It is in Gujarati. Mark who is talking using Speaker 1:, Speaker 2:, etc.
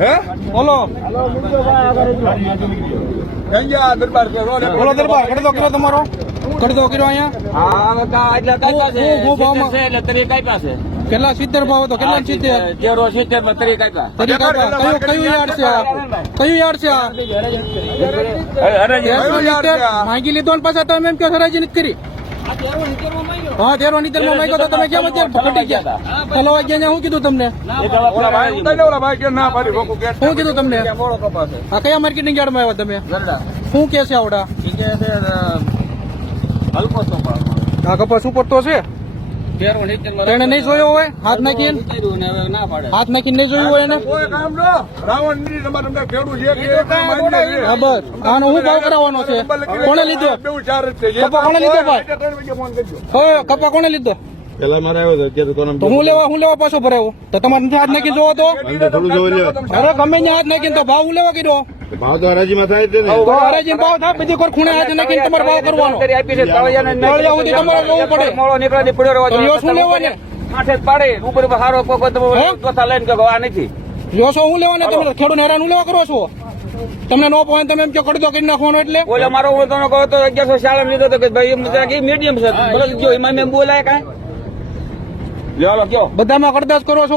Speaker 1: હે?
Speaker 2: બોલો.
Speaker 1: દરબાર
Speaker 2: બોલો દરબાર કડતો કર્યો તમારો? કડતો કર્યો અહીંયા? કેટલા સિત્તેર ભાવ હતો? કેટલા સિત્તેર?
Speaker 3: તેરો સિત્તેરમાં તરી કાપ્યા
Speaker 2: કયું કયું યાર્ડ છે આ? કયું યાર્ડ છે? માંગી લીધો ને પાછા તમે એમ કે હરાજી નથી કરી. હા તેરો નીતરમાં માંગ્યો તો તમે કેમ અત્યારે ફટી ગયા? હલો વાગ્યા શું કીધું તમને?
Speaker 1: ઓલા ભાઈ. હું કઈ ઓલા ભાઈ કે ના પાડી રોકું કે
Speaker 2: શું કીધું તમને?
Speaker 1: હા કપાસ
Speaker 2: આ કયા માર્કેટિંગ યાર્ડમાં આવ્યા તમે? શું કે છે આવડા? આ કપાસ ઉપર તો છે?
Speaker 3: માં
Speaker 2: તેને નહીં જોયો હોય? હાથ નાખીને?
Speaker 3: ઉતાર્યું ને હવે ના પાડે.
Speaker 2: હાથ નાખીને નહીં જોયું હોય એને? બસ. આનો હું ભાવ કરાવવાનો છે? કોને લીધો? કપા કોણે લીધો ભાઈ? કપા કોને લીધો?
Speaker 4: પેલા મારે આવ્યો અત્યારે
Speaker 2: તો હું લેવા હું લેવા પાછો ભરાયો તો તમારે હાથ નાખી જોવો તો? અરે ગમે હાથ નાખીને તો ભાવ હું લેવા કર્યો
Speaker 4: ભાવ તો હરાજીમાં થાય જ છે ને.
Speaker 2: તો હરાજીને ભાવ થાય બધી કોઈ ખૂણે હાથ નાખીને તમારે ભાવ કરવાનો.
Speaker 3: આપી છે
Speaker 2: તળિયા સુધી તમારે જોવું પડે.
Speaker 3: મોળો નીકળે ને પડ્યો રહેવા
Speaker 2: શું લેવા ને?
Speaker 3: માથે પાડે ઉપર ઉપર હારો
Speaker 2: પગ
Speaker 3: તમે લઈને કહો આ નથી.
Speaker 2: જોશો હું લેવાને? તમે ખેડૂત હેરાન હું લેવા કરો છો? તમને નો પોઈન્ટ તમે એમ કે કડદો કરી નાખવાનો એટલે?
Speaker 3: બોલે મારો હું તમને કહો તો અગિયારસો શાળા લીધો તો કે ભાઈ એમ જરાક મીડિયમ છે? બોલો જો એમાં મેં બોલાય કાંઈ. લ્યો હાલો કયો.
Speaker 2: બધામાં કડદાસ કરો છો